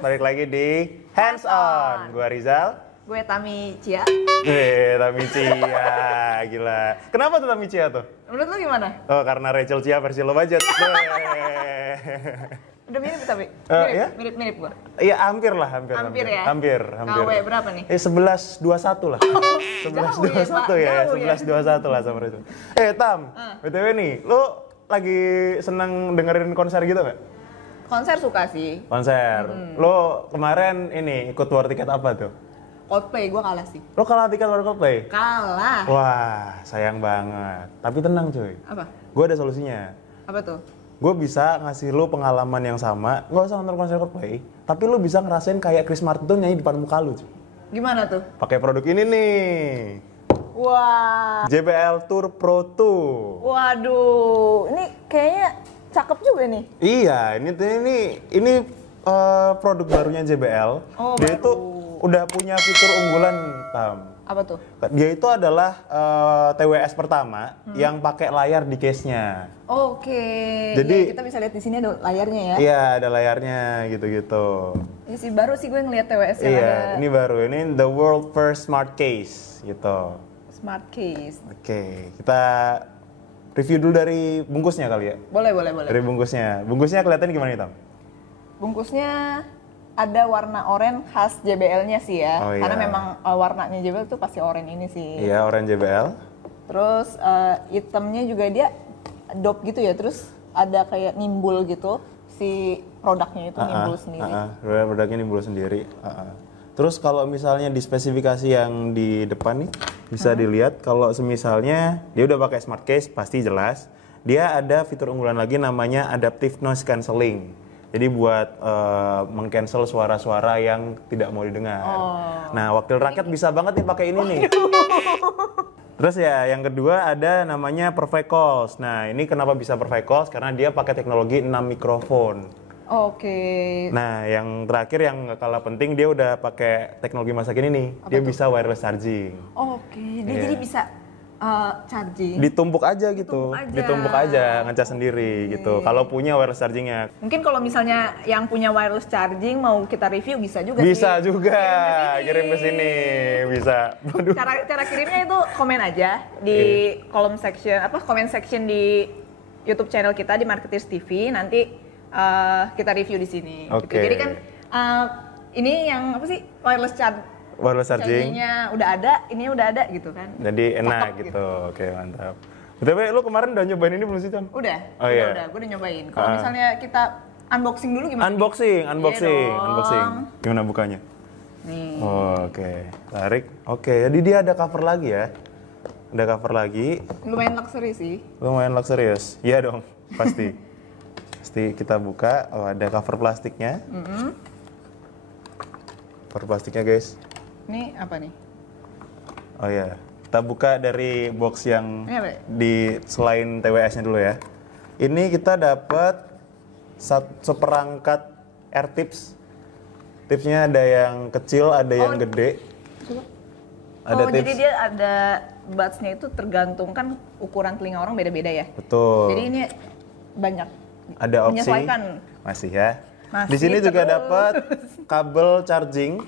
balik lagi di Hands On. Gua Rizal. Gue Tami Cia. Tami Cia, gila. Kenapa tuh Tami Cia tuh? Menurut lu gimana? Oh, karena Rachel Cia versi low budget. Udah mirip tapi? Ya? Mirip gua. Iya, hampir lah, hampir. Ya? Hampir. KW berapa nih? 11.21 lah. 11.21 ya, 11.21 lah sama Rachel. Tam, BTW nih, lu lagi seneng dengerin konser gitu nggak? Konser suka sih. Konser. Lo kemarin ini ikut war tiket apa tuh? Coldplay, gue kalah sih. Lo kalah tiket war Coldplay? Kalah. Wah, sayang banget. Tapi tenang cuy. Apa? Gue ada solusinya. Apa tuh? Gue bisa ngasih lo pengalaman yang sama. Nggak usah nonton konser Coldplay, tapi lo bisa ngerasain kayak Chris Martin tuh nyanyi di depan muka lo cuy. Gimana tuh? Pakai produk ini nih. Wah. JBL Tour Pro 2. Waduh, ini kayaknya cakep juga nih. Iya, ini produk barunya JBL. Oh, Dia baru. itu udah punya fitur unggulan, Tam. Apa tuh? Dia itu adalah TWS pertama yang pakai layar di case-nya. Oke. Jadi ya, kita bisa lihat di sini ada layarnya ya. Iya, ada layarnya gitu-gitu. Ini sih baru sih gue ngeliat TWS yang Iya, ada ini baru. Ini the world first smart case gitu. smart case. Oke, kita review dulu dari bungkusnya kali ya. Boleh. Dari bungkusnya. Bungkusnya kelihatan gimana nih, Tam? Bungkusnya ada warna oranye khas JBL-nya sih ya. Oh, iya. Karena memang warnanya JBL tuh pasti oranye ini sih. Iya, oranye JBL. Terus hitamnya juga dia dop gitu ya. Terus ada kayak nimbul gitu. Si produknya itu nimbul sendiri. Produknya nimbul sendiri. Terus kalau misalnya di spesifikasi yang di depan nih bisa dilihat kalau semisalnya dia udah pakai smart case pasti jelas. Dia ada fitur unggulan lagi namanya adaptive noise cancelling. Jadi buat meng-cancel suara-suara yang tidak mau didengar. Nah, wakil rakyat bisa banget nih pakai ini nih. Terus ya, yang kedua ada namanya Perfect Calls. Nah, ini kenapa bisa Perfect Calls? Karena dia pakai teknologi 6 mikrofon. Oke. Nah, yang terakhir yang gak kalah penting, dia udah pakai teknologi masa kini nih. Dia bisa wireless charging. Oke, dia jadi bisa charging. Ditumpuk aja gitu. Ditumpuk aja, ngecas sendiri gitu. Kalau punya wireless chargingnya. Mungkin kalau misalnya yang punya wireless charging mau kita review bisa juga Bisa sih. juga, kirim ke sini. Bisa. Waduh. Cara kirimnya itu komen aja di kolom section comment section di YouTube channel kita di Marketers TV, nanti kita review di sini. Oke. Gitu. Jadi kan ini yang apa sih wireless charging. chargingnya udah ada, ini udah ada gitu kan. Jadi enak Cakep gitu. Oke, mantap. BTW, lu kemarin udah nyobain ini belum sih, Tam? Udah. Oh, iya. Udah. Gue udah nyobain. Kalau misalnya kita unboxing dulu gimana? Unboxing. Iya dong. Gimana bukanya? Nih. Oke, tarik. Oke, jadi dia ada cover lagi ya. Ada cover lagi. Lumayan luxury sih. Lumayan luxurious. Iya dong, pasti. Pasti kita buka. Oh, ada cover plastiknya. Cover plastiknya, guys. Ini apa nih? Oh ya, kita buka dari box yang Ini apa ya? di selain TWS-nya dulu ya. Ini kita dapat seperangkat air tips. Tipsnya ada yang kecil, ada yang gede. Coba. Ada tips. Jadi dia ada buds-nya itu tergantung kan ukuran telinga orang beda-beda ya. Betul. Jadi ini banyak. Ada opsi. Menyesuaikan. Masih ya. Masih Di sini juga terus. dapat kabel charging.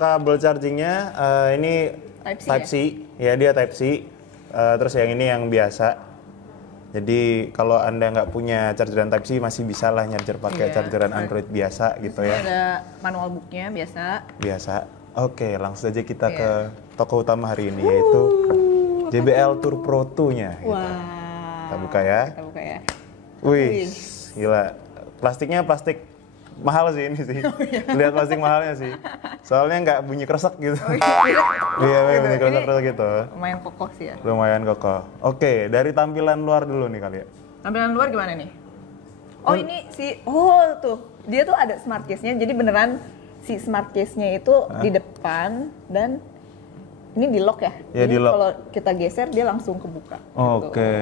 Kabel chargingnya ini Type C ya dia Type C. Terus yang ini yang biasa. Jadi kalau Anda nggak punya chargeran Type C masih bisa lah charger pakai chargeran Android biasa gitu Ini ya. ada manual booknya biasa. Biasa. Oke, langsung aja kita ke toko utama hari ini yaitu JBL Tour Pro 2-nya. Gitu. Wah. Kita buka ya. Wih, gila. Plastiknya plastik mahal sih ini sih. Lihat plastik mahalnya sih. Soalnya nggak bunyi kresek gitu. Iya, bunyi kresek gitu. Lumayan kokoh sih ya. Lumayan kokoh. Oke, dari tampilan luar dulu nih kali ya. Tampilan luar gimana nih? Oh ini tuh. Dia tuh ada smart case-nya. Jadi beneran si smart case-nya itu di depan dan ini di lock ya. Ya, Jadi di lock. kalau kita geser dia langsung kebuka. Oke,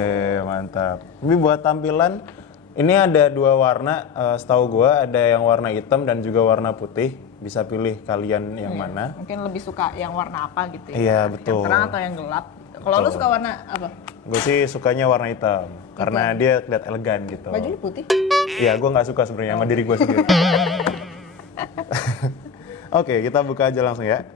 mantap. Tapi buat tampilan ini ada dua warna, setahu gua ada yang warna hitam dan juga warna putih. Bisa pilih kalian yang mana. Mungkin lebih suka yang warna apa gitu ya. Iya, betul. Yang terang atau yang gelap. Kalau lu suka warna apa? Gue sih sukanya warna hitam karena dia terlihat elegan gitu. Baju lu putih? Iya, gue nggak suka sebenarnya sama diri gue sendiri. Oke, kita buka aja langsung ya.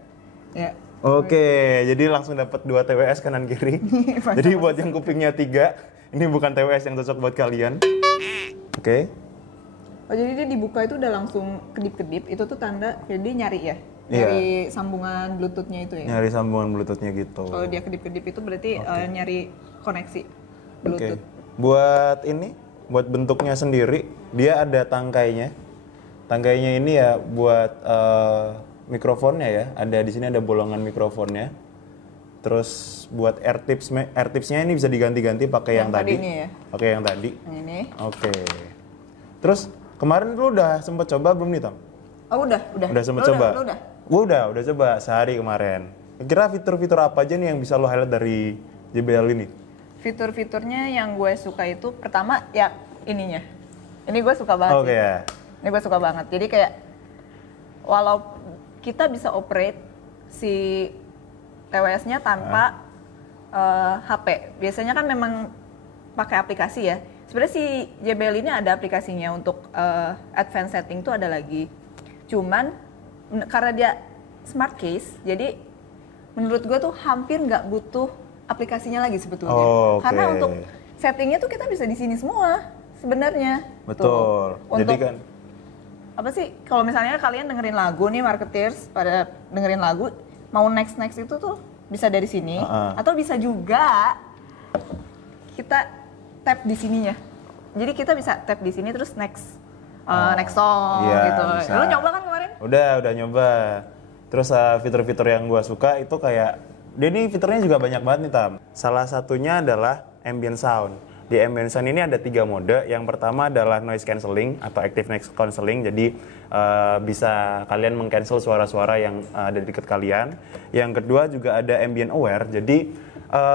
Ya. Oke, jadi langsung dapat 2 TWS kanan kiri. Jadi buat yang kupingnya 3, ini bukan TWS yang cocok buat kalian. Oke. Oh jadi dia dibuka itu udah langsung kedip-kedip, itu tuh tanda jadi dia nyari ya? Iya. Nyari sambungan bluetooth-nya itu ya? Nyari sambungan Bluetooth-nya gitu. Kalau dia kedip-kedip itu berarti nyari koneksi Oke. bluetooth. Buat ini, buat bentuknya sendiri, dia ada tangkainya. Tangkainya ini ya buat mikrofonnya ya. Ada di sini ada bolongan mikrofonnya. Terus buat airtipsnya ini bisa diganti-ganti pakai yang tadi. Ini ya? Pakai yang tadi. Yang ini. Oke. Terus kemarin lu udah sempet coba belum nih, Tam? Oh udah. Udah sempet Lu coba? Udah. Gua udah coba sehari kemarin. Kira fitur-fitur apa aja nih yang bisa lo highlight dari JBL ini? Fitur-fiturnya yang gue suka itu pertama ya ininya. Ini gue suka banget Oke sih. ya. Ini gue suka banget. Jadi kayak walau kita bisa operate si TWS-nya tanpa HP. Biasanya kan memang pakai aplikasi ya. Sebenarnya si JBL ini ada aplikasinya untuk advanced setting tuh ada lagi. Cuman karena dia smart case, jadi menurut gue tuh hampir nggak butuh aplikasinya lagi sebetulnya. Oh, oke. Karena untuk settingnya tuh kita bisa di sini semua sebenarnya. Betul. Tuh. Jadi Untuk kan apa sih kalau misalnya kalian dengerin lagu nih, marketeers pada dengerin lagu mau next itu tuh bisa dari sini atau bisa juga kita tap di sininya. Jadi kita bisa tap di sini terus next song iya, gitu. bisa. Lu nyoba kan kemarin? udah nyoba. Terus fitur-fitur yang gua suka itu kayak dia ini fiturnya juga banyak banget nih, Tam. Salah satunya adalah ambient sound. Di ambient sound ini ada 3 mode. Yang pertama adalah noise cancelling atau active noise cancelling. Jadi bisa kalian meng-cancel suara-suara yang ada di dekat kalian. Yang kedua juga ada ambient aware. Jadi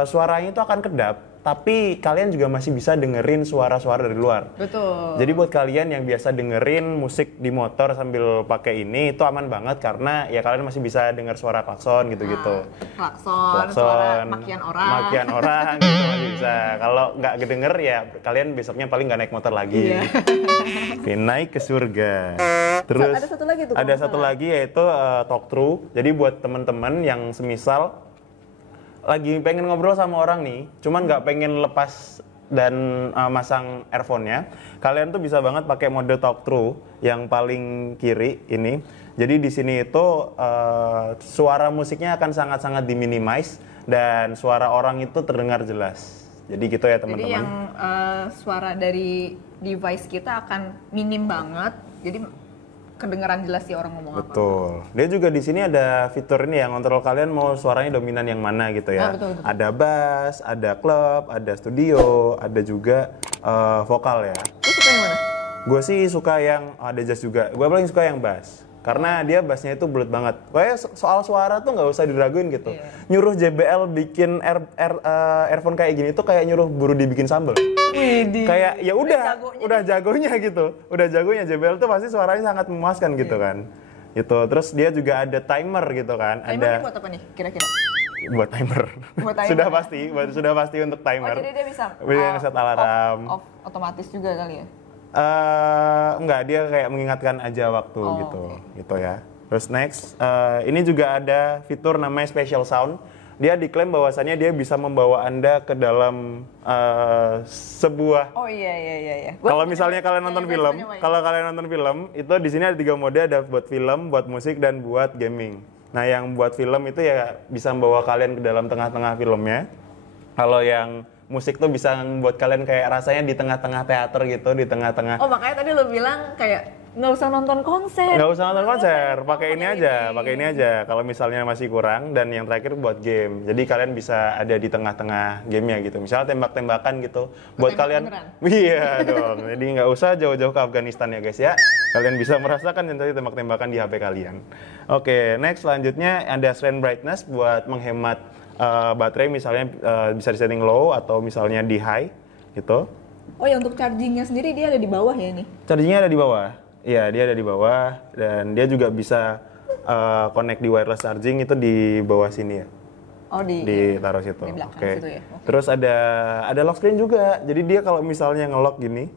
suaranya itu akan kedap, tapi kalian juga masih bisa dengerin suara-suara dari luar. Betul. Jadi buat kalian yang biasa dengerin musik di motor sambil pakai ini itu aman banget karena ya kalian masih bisa dengar suara klakson gitu-gitu. Klakson, suara makian orang. Gitu masih bisa. Kalau nggak kedenger ya kalian besoknya paling nggak naik motor lagi. Iya. Oke, naik ke surga. Terus ada satu lagi tuh. ada satu lagi yaitu talk through. Jadi buat teman-teman yang semisal lagi pengen ngobrol sama orang nih, cuman nggak pengen lepas dan masang earphone-nya, kalian tuh bisa banget pakai mode talk through yang paling kiri ini. Jadi di sini itu suara musiknya akan sangat-sangat diminimize dan suara orang itu terdengar jelas. Jadi gitu ya teman-teman. Jadi yang suara dari device kita akan minim banget. Jadi kedengaran jelas sih orang ngomong apa. Betul. Dia juga di sini ada fitur ini yang ngontrol kalian mau suaranya dominan yang mana gitu ya. Betul. Ada bass, ada club, ada studio, ada juga vokal ya. Lu suka yang mana? Gue sih suka yang ada jazz juga. Gue paling suka yang bass. Karena dia bassnya itu bulat banget. Kayak soal suara tuh nggak usah diraguin gitu. Iya. Nyuruh JBL bikin earphone kayak gini tuh kayak nyuruh buru dibikin sambel. Widih. Kayak ya jagonya udah jagonya gitu. Udah jagonya JBL tuh pasti suaranya sangat memuaskan gitu kan. Gitu. Terus dia juga ada timer gitu kan. Timernya buat apa nih kira-kira? Buat timer. Buat timer. sudah pasti untuk timer. Oh jadi dia bisa Bisa set alarm. off otomatis juga kali ya? Enggak, dia kayak mengingatkan aja waktu gitu ya. Terus next, ini juga ada fitur namanya special sound. Dia diklaim bahwasannya dia bisa membawa Anda ke dalam sebuah. Oh iya. Kalau misalnya kalian nonton film, itu di sini ada 3 mode, ada buat film, buat musik dan buat gaming. Nah, yang buat film itu ya bisa membawa kalian ke dalam tengah-tengah filmnya. Kalau yang musik tuh bisa buat kalian kayak rasanya di tengah-tengah teater gitu, di tengah-tengah. Oh makanya tadi lo bilang kayak nggak usah nonton konser. Nggak usah nonton konser, pakai ini aja. Kalau misalnya masih kurang, dan yang terakhir buat game. Jadi kalian bisa ada di tengah-tengah gamenya gitu. Misalnya tembak-tembakan gitu. Buat kalian, iya dong. Jadi nggak usah jauh-jauh ke Afghanistan ya guys ya. Kalian bisa merasakan sensasi tembak-tembakan di HP kalian. Oke, next selanjutnya ada strength brightness buat menghemat baterai, misalnya bisa disetting low atau misalnya di high gitu. Oh ya, untuk chargingnya sendiri dia ada di bawah ya nih? Chargingnya ada di bawah. Iya, dia ada di bawah dan dia juga bisa connect di wireless charging itu di bawah sini ya. Oh ditaruh situ. Di belakang Oke. situ ya. Okay. Terus ada lock screen juga. Jadi dia kalau misalnya nge-lock gini.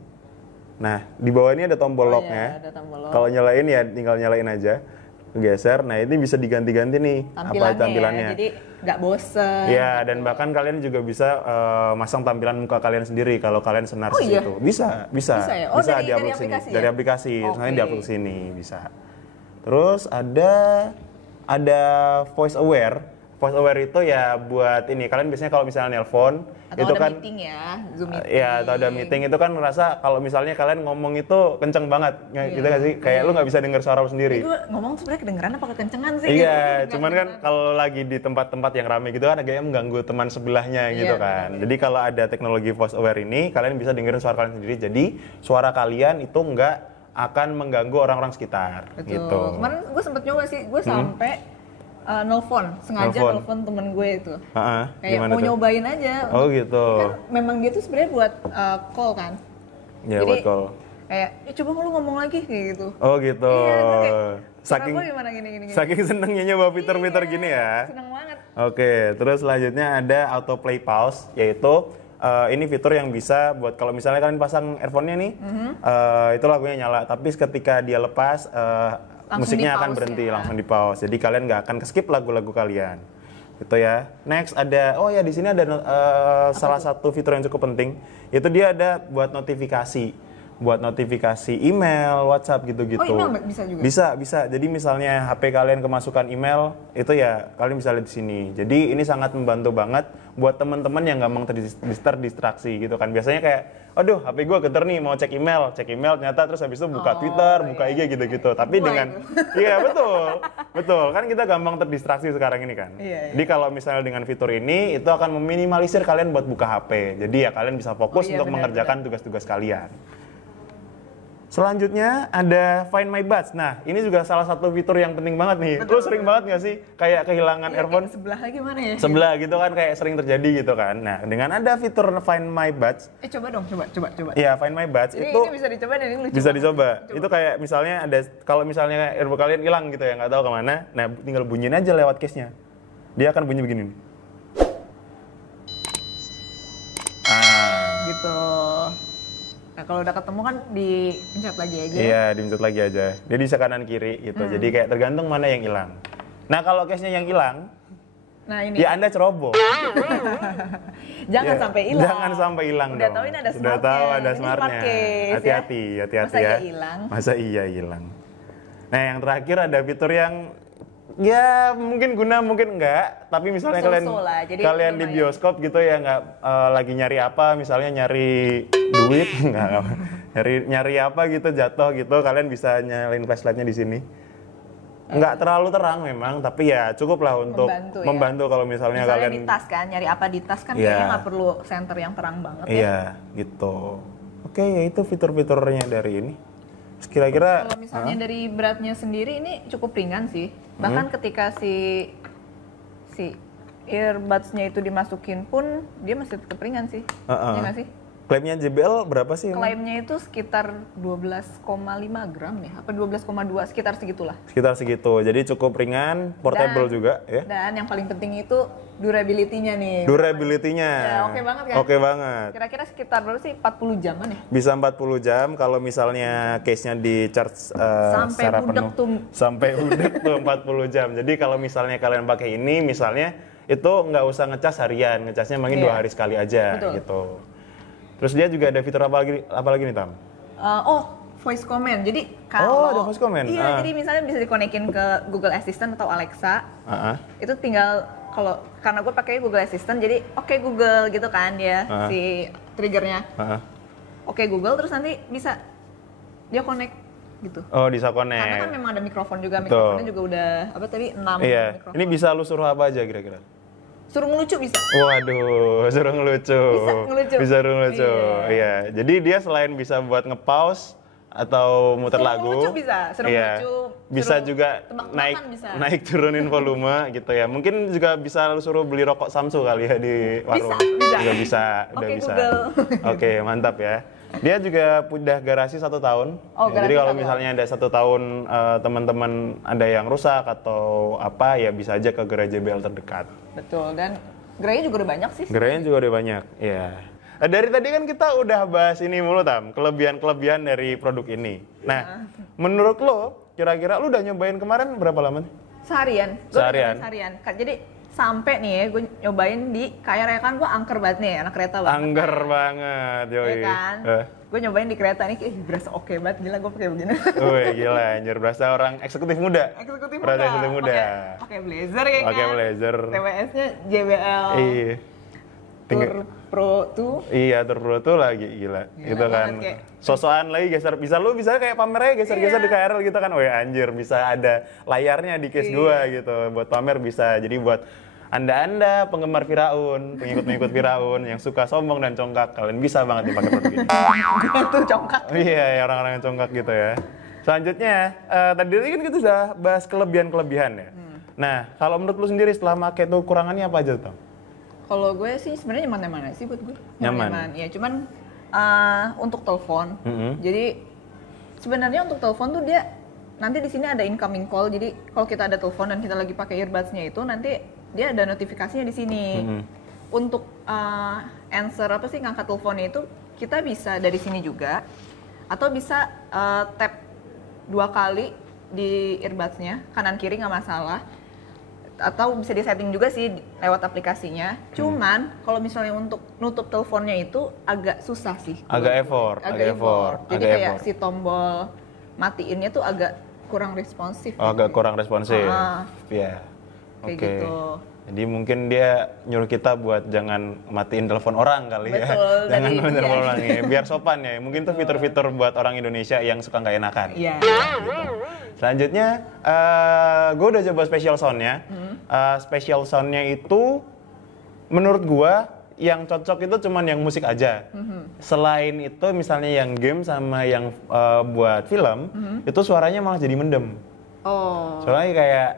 Nah, di bawah ini ada tombol Oh locknya. iya, ada tombol lock. Kalau nyalain ya tinggal nyalain aja. Geser. Nah, ini bisa diganti-ganti nih tampilannya. Ya, jadi nggak bosen. Ya, dan bahkan kalian juga bisa masang tampilan muka kalian sendiri kalau kalian senarsis iya? itu. Bisa. Bisa ya? Oh, Bisa dari di-upload sini. aplikasi ya? Dari aplikasi, Oke. soalnya di-upload sini bisa. Terus ada voice aware. Voice aware itu ya buat ini, kalian biasanya kalau misalnya nelpon Atau itu ada kan meeting ya, Zoom meeting. ya atau ada meeting itu kan ngerasa kalau misalnya kalian ngomong itu kenceng banget, gitu gak sih? Kayak lu nggak bisa denger suara lu sendiri. Gue ngomong sebenarnya kedengeran apa kekencengan sih? Iya, Nggak cuman kan kedengeran. kalau lagi di tempat-tempat yang rame gitu kan agaknya mengganggu teman sebelahnya Iya, gitu kan. Jadi kalau ada teknologi voice aware ini, kalian bisa dengerin suara kalian sendiri. Jadi suara kalian itu nggak akan mengganggu orang-orang sekitar. Betul. Gitu. Kemarin gue sempet nyoba sih, gue sampai sengaja nelfon temen gue itu. Heeh, Kayak gimana mau tuh? nyobain aja. Oh gitu. Kan memang dia tuh sebenarnya buat call kan. Ya Jadi, buat call. Kayak, coba lu ngomong lagi kayak gitu. Oh gitu. Iya, gue kayak, saking suara gue gimana gini. saking senengnya nyoba fitur-fitur gini ya. Seneng banget. Oke, terus selanjutnya ada autoplay pause, yaitu ini fitur yang bisa buat kalau misalnya kalian pasang earphone-nya nih, itu lagunya nyala, tapi ketika dia lepas, Langsung musiknya akan di-pause berhenti, ya. langsung di pause. Jadi kalian nggak akan skip lagu-lagu kalian. Gitu ya. Next ada, oh ya di sini ada salah satu fitur yang cukup penting, itu dia ada buat notifikasi email, WhatsApp gitu-gitu. Oh, email bisa juga? Bisa. Jadi misalnya HP kalian kemasukan email, itu ya kalian bisa lihat di sini. Jadi ini sangat membantu banget buat teman-teman yang gampang terdistraksi gitu kan. Biasanya kayak, aduh HP gue geter nih mau cek email ternyata terus habis itu buka Twitter, buka IG gitu-gitu. Tapi Gua dengan, iya betul. Kan kita gampang terdistraksi sekarang ini kan. Iya. Jadi kalau misalnya dengan fitur ini, itu akan meminimalisir kalian buat buka HP. Jadi ya kalian bisa fokus untuk mengerjakan tugas-tugas kalian. Selanjutnya ada Find My Buds. Nah, ini juga salah satu fitur yang penting banget nih. Lu sering banget gak sih kayak kehilangan earphone? Sebelah lagi mana ya? Sebelah gitu kan kayak sering terjadi gitu kan. Nah, dengan ada fitur Find My Buds, Coba dong, coba. iya Find My Buds Ini bisa dicoba dan ini lucu. bisa banget. dicoba. Itu kayak misalnya ada, kalau misalnya earphone kalian hilang gitu ya, nggak tahu kemana, nah tinggal bunyiin aja lewat case-nya. Dia akan bunyi begini nih. Gitu. Nah, kalau udah ketemu kan dipencet lagi aja. Iya, dipencet lagi aja. Dia bisa kanan kiri gitu. Jadi kayak tergantung mana yang hilang. Nah, kalau case-nya yang hilang, Nah, ini. ya Anda ceroboh. Jangan Ya, sampai hilang. Jangan sampai hilang Udah dong. tahu ini ada Sudah smartnya. tahu ada Ini smartnya. smart case, Hati-hati ya. hati-hati Masa ya. iya hilang? Masa iya hilang. Nah, yang terakhir ada fitur yang ya mungkin guna mungkin enggak, tapi misalnya So-so lah, jadi kalian di lumayan. bioskop gitu ya nggak lagi nyari apa, misalnya nyari duit enggak, nyari apa gitu jatuh gitu, kalian bisa nyalain flashlightnya di sini. Nggak terlalu terang memang, tapi ya cukup lah untuk membantu kalau misalnya kalian di tas kan, nyari apa di tas kan Iya. kayaknya nggak perlu center yang terang banget ya. iya gitu. Oke, ya itu fitur-fiturnya dari ini. Terus kira-kira Kalau misalnya dari beratnya sendiri ini cukup ringan sih. Bahkan ketika si earbuds-nya itu dimasukin pun dia masih tetap ringan sih. Iya nggak sih? klaimnya JBL berapa sih? Emang? Klaimnya itu sekitar 12,5 gram ya, apa 12,2 sekitar segitulah. Sekitar segitu. Jadi cukup ringan, portable juga ya. Dan yang paling penting itu durability-nya nih. Durability-nya. Ya, oke banget kan? Oke banget. Kira-kira sekitar berapa sih? 40 jaman ya? Bisa 40 jam kalau misalnya case-nya di charge Sampai secara budek penuh. tuh. Sampai budek tuh 40 jam. Jadi kalau misalnya kalian pakai ini misalnya itu nggak usah ngecas harian, ngecasnya mungkin 2 hari sekali aja. Betul. Gitu. Terus dia juga ada fitur apa lagi nih Tam? Voice comment. Jadi kalau ada voice comment. Iya, jadi misalnya bisa dikonekin ke Google Assistant atau Alexa. Itu tinggal kalau karena gue pakai Google Assistant, jadi oke Google gitu kan dia si triggernya. Oke Google, terus nanti bisa dia connect gitu. Oh, bisa connect. Karena kan memang ada mikrofon juga, Betul. mikrofonnya juga udah apa tadi 6 Iya. mikrofon. Ini bisa lu suruh apa aja kira-kira? Suruh ngelucu bisa. Waduh, suruh ngelucu. Bisa ngelucu. Bisa suruh ngelucu. Iya. Jadi dia selain bisa buat nge-pause atau muter Suruh lagu, ngelucu bisa, suruh ngelucu, bisa suruh juga tebak-tebakan bisa. naik turunin volume gitu ya. Mungkin juga bisa lu suruh beli rokok Samsu kali ya di warung. Bisa. Juga bisa, udah Oke, bisa. Google. Oke, mantap ya. Dia juga udah garasi 1 tahun. Oh, Ya, jadi garasi kalau 1 misalnya ada 1 tahun teman-teman ada yang rusak atau apa ya bisa aja ke gerai JBL terdekat. Betul, dan gerainya juga udah banyak sih. Gerainya juga udah banyak, iya. Dari tadi kan kita udah bahas ini mulu Tam, kelebihan-kelebihan dari produk ini. Nah, menurut lo, kira-kira lo udah nyobain kemarin berapa lama nih? Seharian. Seharian. Jadi sampai nih ya, gue nyobain di kayak kan gue angker banget nih, anak kereta banget. Angker banget, yoi. Ya kan? Gue nyobain di kereta nih, berasa oke banget, gila gue pakai begini. Wih gila, anjir berasa orang eksekutif muda. Berasa eksekutif muda. Pakai blazer ya kan? Pakai blazer. TWS-nya JBL. Iya. Tour Pro 2. Iya, Tour Pro 2 lagi gila. Gitu kan. Sosokan lagi geser, bisa kayak pamer aja geser-geser di KRL gitu kan. Oh ya anjir, bisa ada layarnya di case gua gitu. Buat pamer bisa. Jadi buat Anda penggemar Firaun, pengikut Firaun yang suka sombong dan congkak, kalian bisa banget dipakai produk ini. Itu congkak. Iya, ya, orang-orang yang congkak gitu ya. Selanjutnya, tadi kan kita sudah bahas kelebihan-kelebihan ya. Nah, kalau menurut lu sendiri setelah pakai itu kurangannya apa aja tuh? Kalau gue sih sebenarnya nyaman-nyaman sih buat gue. Nyaman. Ya, cuman untuk telepon. Jadi sebenarnya untuk telepon tuh dia nanti di sini ada incoming call. Jadi kalau kita ada telepon dan kita lagi pakai earbuds-nya itu nanti dia ada notifikasinya di sini. Untuk answer ngangkat teleponnya itu kita bisa dari sini juga atau bisa tap 2 kali di earbuds-nya kanan kiri nggak masalah. Atau bisa disetting juga sih lewat aplikasinya. Cuman kalau misalnya untuk nutup teleponnya itu agak susah sih. Agak effort. Jadi kayak si tombol matiinnya tuh agak kurang responsif. Agak kurang responsif. Iya. Kayak gitu. Jadi mungkin dia nyuruh kita buat jangan matiin telepon orang kali ya. Betul, jangan matiin telepon orang ya, biar sopan ya. Mungkin tuh fitur-fitur buat orang Indonesia yang suka nggak enakan. Iya. Gitu. Selanjutnya, gue udah coba special sound-nya. Special sound-nya itu menurut gue yang cocok itu cuman yang musik aja. Selain itu misalnya yang game sama yang buat film, itu suaranya malah jadi mendem. Oh. Soalnya kayak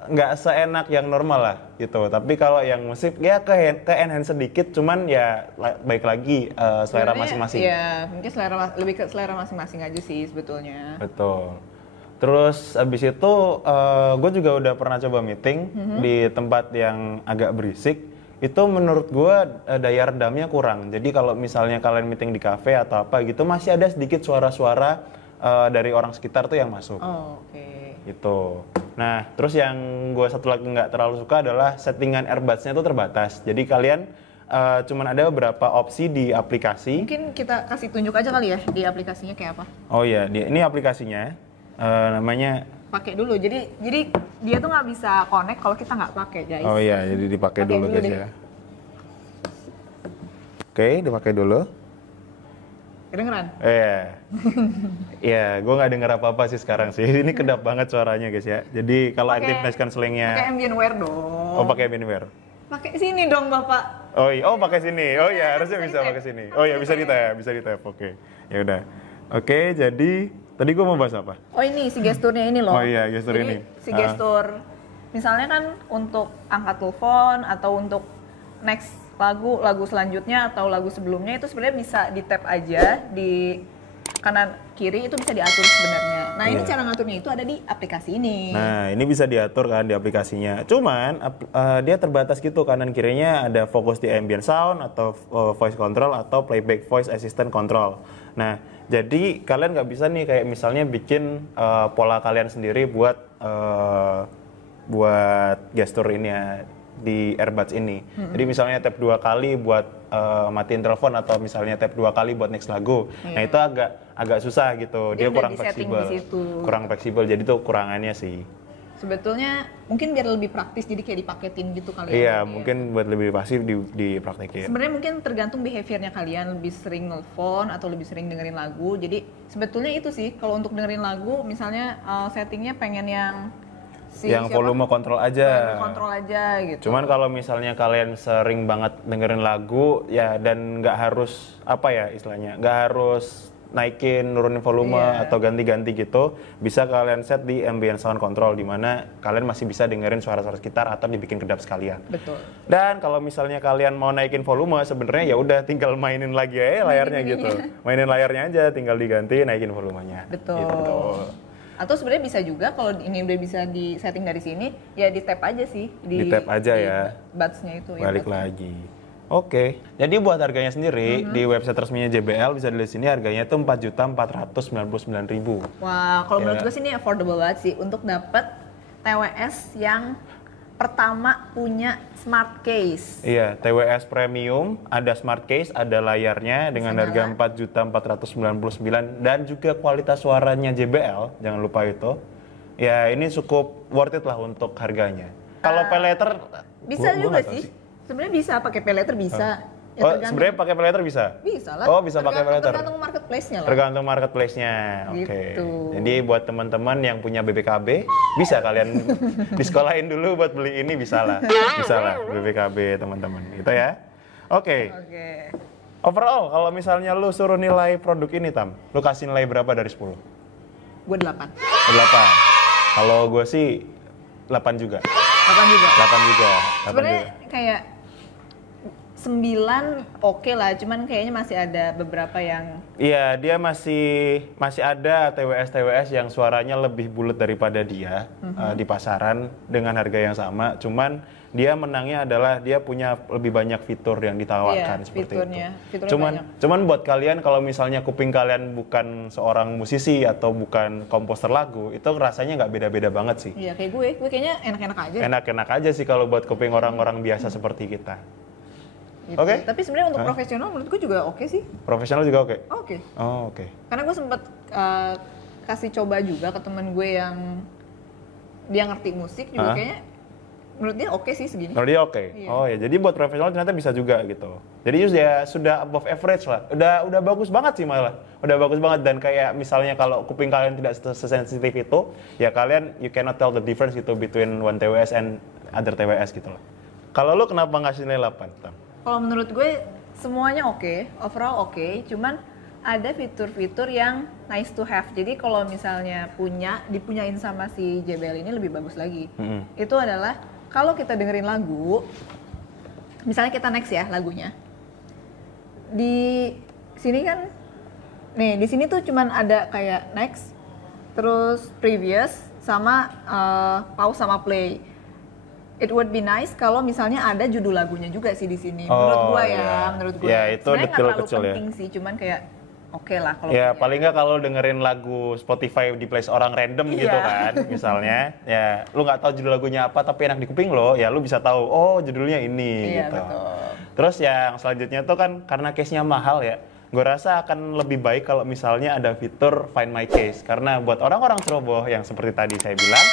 nggak seenak yang normal lah gitu. Tapi kalau yang musik ya ke enhance sedikit, cuman ya baik lagi selera masing-masing. Iya, mungkin lebih ke selera masing-masing aja sih sebetulnya. Betul. Terus abis itu gue juga udah pernah coba meeting di tempat yang agak berisik. Itu menurut gue daya redamnya kurang. Jadi kalau misalnya kalian meeting di cafe atau apa gitu masih ada sedikit suara-suara dari orang sekitar tuh yang masuk. Oh, oke. Gitu. Nah, terus yang gue satu lagi nggak terlalu suka adalah settingan earbuds-nya itu terbatas. Jadi kalian cuman ada beberapa opsi di aplikasi. Mungkin kita kasih tunjuk aja kali ya di aplikasinya kayak apa. Oh iya, ini aplikasinya namanya. Pakai dulu. Jadi dia tuh nggak bisa connect kalau kita nggak pakai, guys. Oh iya, jadi dipakai dulu guys ya. Oke, dipakai dulu. Kedengeran? Iya, gue nggak denger apa-apa sih sekarang sih. Ini kedap banget suaranya guys ya. Jadi kalau active noise cancelling-nya. Pakai Alienware dong. Oh, pakai Alienware. Pakai sini dong, Bapak. Oh iya, pakai sini. Oh iya, harusnya bisa pakai sini. Oh iya, bisa di tap. Oke. Ya udah. Oke, jadi tadi gue mau bahas apa? Oh ini si gesturnya ini loh. Oh iya, gestur jadi, ini. Si gestur, misalnya kan untuk angkat telepon atau untuk next lagu selanjutnya atau lagu sebelumnya itu sebenarnya bisa di tap aja di kanan kiri itu bisa diatur sebenarnya. Nah ini cara ngaturnya itu ada di aplikasi ini. Nah ini bisa diatur kan di aplikasinya. Cuman dia terbatas gitu kanan kirinya ada fokus di ambient sound atau voice control atau playback voice assistant control. Nah jadi kalian nggak bisa nih kayak misalnya bikin pola kalian sendiri buat gestur ini ya di earbuds ini. Jadi misalnya tap 2 kali buat matiin telepon atau misalnya tap 2 kali buat next lagu. Nah itu agak susah gitu. Dia kurang fleksibel. Kurang fleksibel. Jadi itu kurangannya sih. Sebetulnya mungkin biar lebih praktis jadi kayak dipaketin gitu kali ya. Iya, mungkin buat lebih pasif dipraktekin. Sebenarnya mungkin tergantung behaviornya kalian, lebih sering nelfon atau lebih sering dengerin lagu. Jadi sebetulnya itu sih kalau untuk dengerin lagu misalnya settingnya pengen yang volume kontrol aja. Kontrol aja gitu. Cuman kalau misalnya kalian sering banget dengerin lagu ya dan nggak harus apa ya istilahnya, nggak harus naikin nurunin volume atau ganti-ganti gitu, bisa kalian set di ambient sound control di mana kalian masih bisa dengerin suara-suara sekitar atau dibikin kedap sekalian. Betul. Dan kalau misalnya kalian mau naikin volume sebenarnya ya udah tinggal mainin lagi aja layarnya gitu. Mainin layarnya aja tinggal diganti naikin volumenya. Betul. Gitu. Atau sebenarnya bisa juga kalau ini udah bisa di setting dari sini ya di tap aja sih di tap aja ya buds-nya itu balik lagi Oke. Jadi buat harganya sendiri di website resminya JBL bisa dilihat sini harganya itu 4.499.000. Wah, kalau menurut Ya. gue sih ini affordable banget sih untuk dapat TWS yang pertama punya smart case. Iya, TWS Premium, ada smart case, ada layarnya dengan harga nyala. 4.499 dan juga kualitas suaranya JBL, jangan lupa itu. Ya, ini cukup worth it lah untuk harganya. Kalau pay later Bisa gua juga nggak tahu sih. Sebenarnya bisa pakai pay later bisa. Ya, Oh, tergantung- sebenarnya pakai pay later bisa? bisa lah. Oh, bisa pakai pay later. Tergantung marketplace-nya lah. Tergantung marketplace-nya. Oke. Gitu. Jadi buat teman-teman yang punya BBKB, bisa kalian disekolahin dulu buat beli ini bisa lah. Bisa lah BBKB teman-teman. Gitu ya. Oke. Oke. Overall kalau misalnya lu suruh nilai produk ini Tam, lu kasih nilai berapa dari 10? Gue 8. 8. Kalau gue sih 8 juga. 8 juga. 8 juga. 8 Sebenarnya juga. kayak 9 oke lah, cuman kayaknya masih ada beberapa yang Iya, dia masih ada TWS yang suaranya lebih bulat daripada dia di pasaran dengan harga yang sama. Cuman dia menangnya adalah dia punya lebih banyak fitur yang ditawarkan Iya, seperti fiturnya itu. Cuman buat kalian kalau misalnya kuping kalian bukan seorang musisi atau bukan komposer lagu, itu rasanya nggak beda-beda banget sih. iya kayak gue kayaknya enak-enak aja. Enak-enak aja sih kalau buat kuping orang-orang biasa seperti kita. Gitu. Oke. Tapi sebenarnya untuk profesional menurut gue juga oke sih. Profesional juga oke. Oke. Oh, oke. Karena gue sempet kasih coba juga ke temen gue yang dia ngerti musik juga Hah? kayaknya menurut dia oke sih segini. Menurut dia oke. Iya. Oh ya, jadi buat profesional ternyata bisa juga gitu. Jadi ya sudah above average lah. Udah bagus banget sih malah. Udah bagus banget dan kayak misalnya kalau kuping kalian tidak sesensitif itu, ya kalian you cannot tell the difference gitu between one TWS and other TWS gitu loh. Kalau lu kenapa ngasih nilai 8, Tam? Kalau menurut gue semuanya oke, overall oke, cuman ada fitur-fitur yang nice to have. Jadi kalau misalnya dipunyain sama si JBL ini lebih bagus lagi. Itu adalah kalau kita dengerin lagu, misalnya kita next ya lagunya. Di sini kan nih, di sini tuh cuman ada kayak next, terus previous sama pause sama play. It would be nice kalau misalnya ada judul lagunya juga sih di sini. Menurut gua iya. menurut gue. Ya, itu Sebenarnya nggak detail terlalu kecil ya. penting sih, cuman kayak oke lah kalau Ya punya. paling nggak kalau dengerin lagu Spotify di playlist orang random gitu Iya. kan, misalnya, ya lu nggak tahu judul lagunya apa tapi enak di kuping lo, ya lu bisa tahu, oh judulnya ini Iya, gitu. betul. Terus yang selanjutnya tuh kan karena case-nya mahal ya, gue rasa akan lebih baik kalau misalnya ada fitur Find My Case, karena buat orang-orang ceroboh yang seperti tadi saya bilang,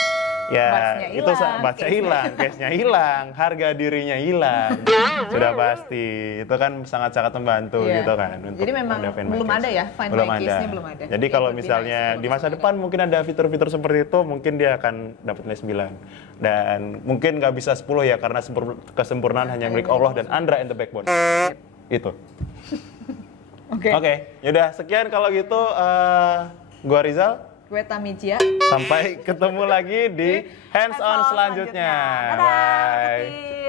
ya Batsnya itu hilang, baca case-nya hilang, case-nya hilang, harga dirinya hilang, sudah pasti. Itu kan sangat-sangat membantu Iya. gitu kan. Untuk Jadi memang ada Find My belum Case. ada ya, Find Belum My ada. Case-nya belum ada. Jadi It kalau would be misalnya nice kalau di masa misalnya depan mungkin ada fitur-fitur seperti itu, mungkin dia akan dapat nilai 9. Dan mungkin nggak bisa 10 ya, karena kesempurnaan hanya milik Allah dan Andra and the Backbone. Itu. Oke. Oke, yaudah sekian kalau gitu. Gua Rizal. Gue Tamicia. Sampai ketemu lagi di hands on selanjutnya. Dadah, Bye. Ketin.